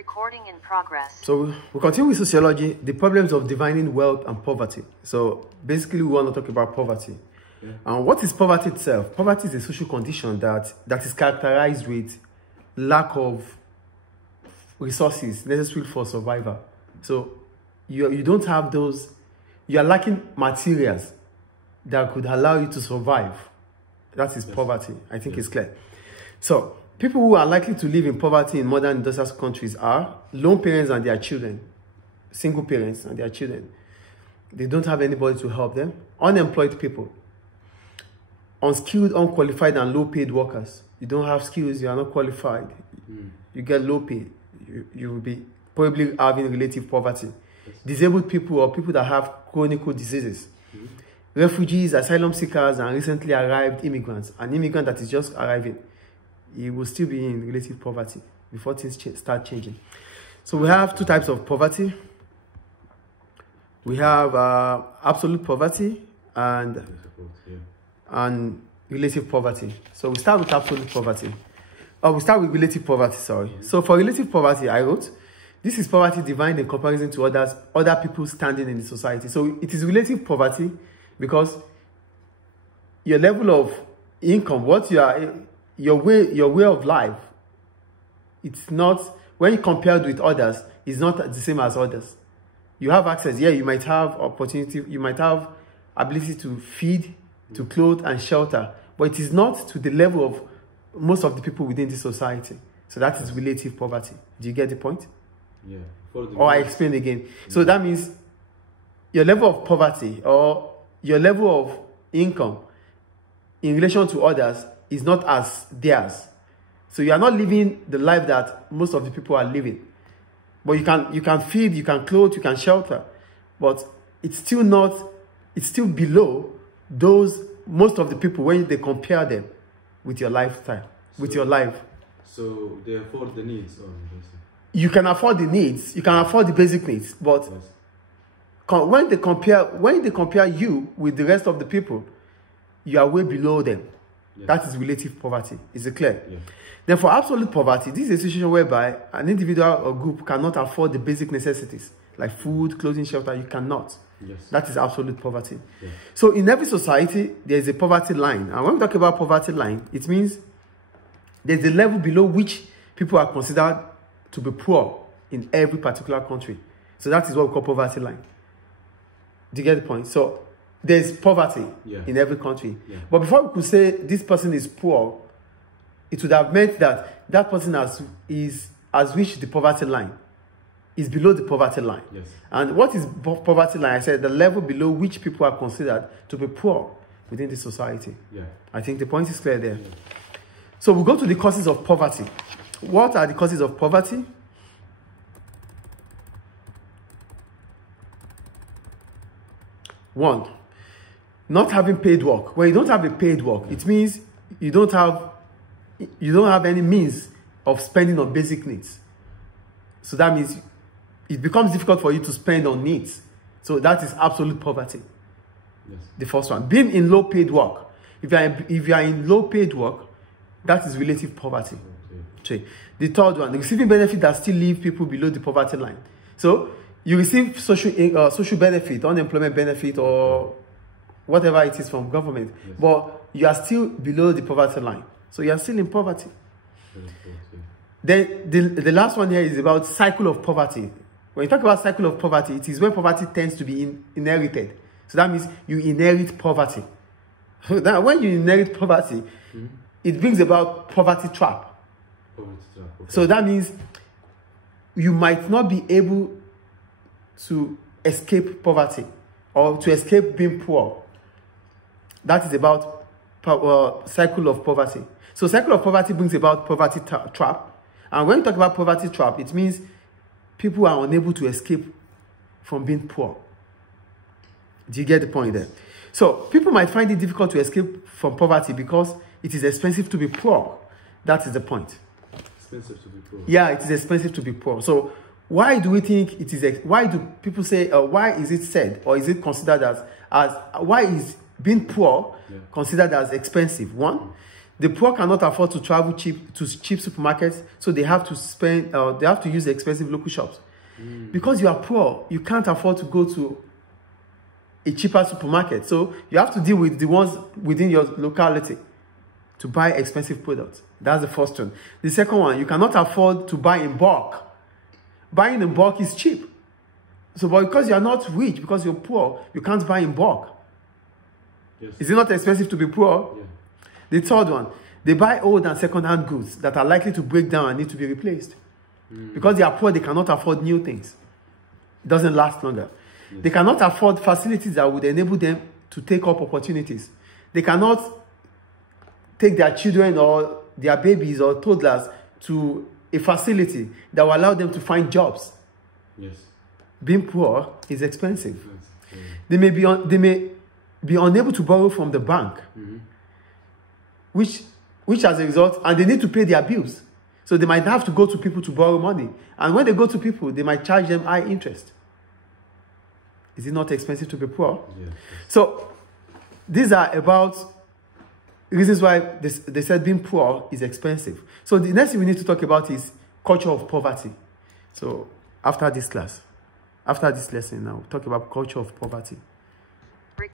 Recording in progress. So we continue with sociology, the problems of dividing wealth and poverty. So basically we want to talk about poverty. Yeah. And what is poverty itself? Poverty is a social condition that is characterized with lack of resources necessary for survival. So you don't have those, you are lacking materials that could allow you to survive. That is poverty. I think it's clear. So people who are likely to live in poverty in modern industrial countries are lone parents and their children, single parents and their children. They don't have anybody to help them. Unemployed people, unskilled, unqualified, and low-paid workers. You don't have skills, you are not qualified. You get low pay. You will be probably having relative poverty. Disabled people or people that have chronic diseases. Refugees, asylum seekers, and recently arrived immigrants. An immigrant that is just arriving, he will still be in relative poverty before things start changing. So we have two types of poverty. We have absolute poverty and relative poverty. So we start with absolute poverty. We start with relative poverty, sorry. So for relative poverty, I wrote, this is poverty defined in comparison to other people standing in the society. So it is relative poverty because your level of income, your way of life, it's not, when you compared with others, it's not the same as others. You have access, yeah, you might have opportunity, you might have ability to feed, to clothe and shelter, but it is not to the level of most of the people within the society. So that is relative poverty. Do you get the point? Yeah. Or I explain again. So that means your level of poverty or your level of income in relation to others is not as theirs. So you are not living the life that most of the people are living. But you can feed, you can clothe, you can shelter. But it's still below those, most of the people when they compare them with your lifestyle, with your life. So they afford the needs. You can afford the needs, you can afford the basic needs, but when they compare you with the rest of the people, you are way below them. That is relative poverty. Is it clear? Then for absolute poverty, this is a situation whereby an individual or group cannot afford the basic necessities like food, clothing, shelter. You cannot. That is absolute poverty. So in every society, there is a poverty line. And when we talk about poverty line, it means there's a level below which people are considered to be poor in every particular country. So that is what we call poverty line. Do you get the point? So there's poverty in every country. But before we could say this person is poor, it would have meant that that person has reached the poverty line, is below the poverty line. And what is poverty line? I said the level below which people are considered to be poor within the society. I think the point is clear there. So we'll go to the causes of poverty. What are the causes of poverty? One, not having paid work. When you don't have a paid work, it means you don't have any means of spending on basic needs. So that means it becomes difficult for you to spend on needs. So that is absolute poverty. The first one. Being in low paid work. If you are in low paid work, that is relative poverty. The third one, receiving benefits that still leave people below the poverty line. So you receive social benefit, unemployment benefit, or whatever it is from government, but you are still below the poverty line. So you are still in poverty. Then the last one here is about cycle of poverty. When you talk about cycle of poverty, it is when poverty tends to be inherited. So that means you inherit poverty. Now, when you inherit poverty, it brings about poverty trap. So that means you might not be able to escape poverty or to escape being poor. That is about cycle of poverty. So cycle of poverty brings about poverty trap. And when you talk about poverty trap, it means people are unable to escape from being poor. Do you get the point there? So people might find it difficult to escape from poverty because it is expensive to be poor. That is the point. Expensive to be poor. Yeah, it is expensive to be poor. So why do we think it is? Why do people say? Why is it said, or is it considered as why is being poor considered as expensive? One, The poor cannot afford to travel cheap supermarkets, so they have to spend. They have to use expensive local shops. Because you are poor, you can't afford to go to a cheaper supermarket. So you have to deal with the ones within your locality to buy expensive products. That's the first one. The second one, you cannot afford to buy in bulk. Buying in bulk is cheap. So, but because you are not rich, because you're poor, you can't buy in bulk. Yes. Is it not expensive to be poor? Yeah. The third one, they buy old and second-hand goods that are likely to break down and need to be replaced. Because they are poor, they cannot afford new things. It doesn't last longer. Yes. They cannot afford facilities that would enable them to take up opportunities. They cannot take their children or their babies or toddlers to a facility that will allow them to find jobs. Yes. Being poor is expensive. Yes. They may be unable to borrow from the bank, which as a result, and they need to pay their bills. So they might have to go to people to borrow money. And when they go to people, they might charge them high interest. Is it not expensive to be poor? Yeah. So these are about reasons why they said being poor is expensive. So the next thing we need to talk about is culture of poverty. So after this class, after this lesson now, we'll talk about culture of poverty.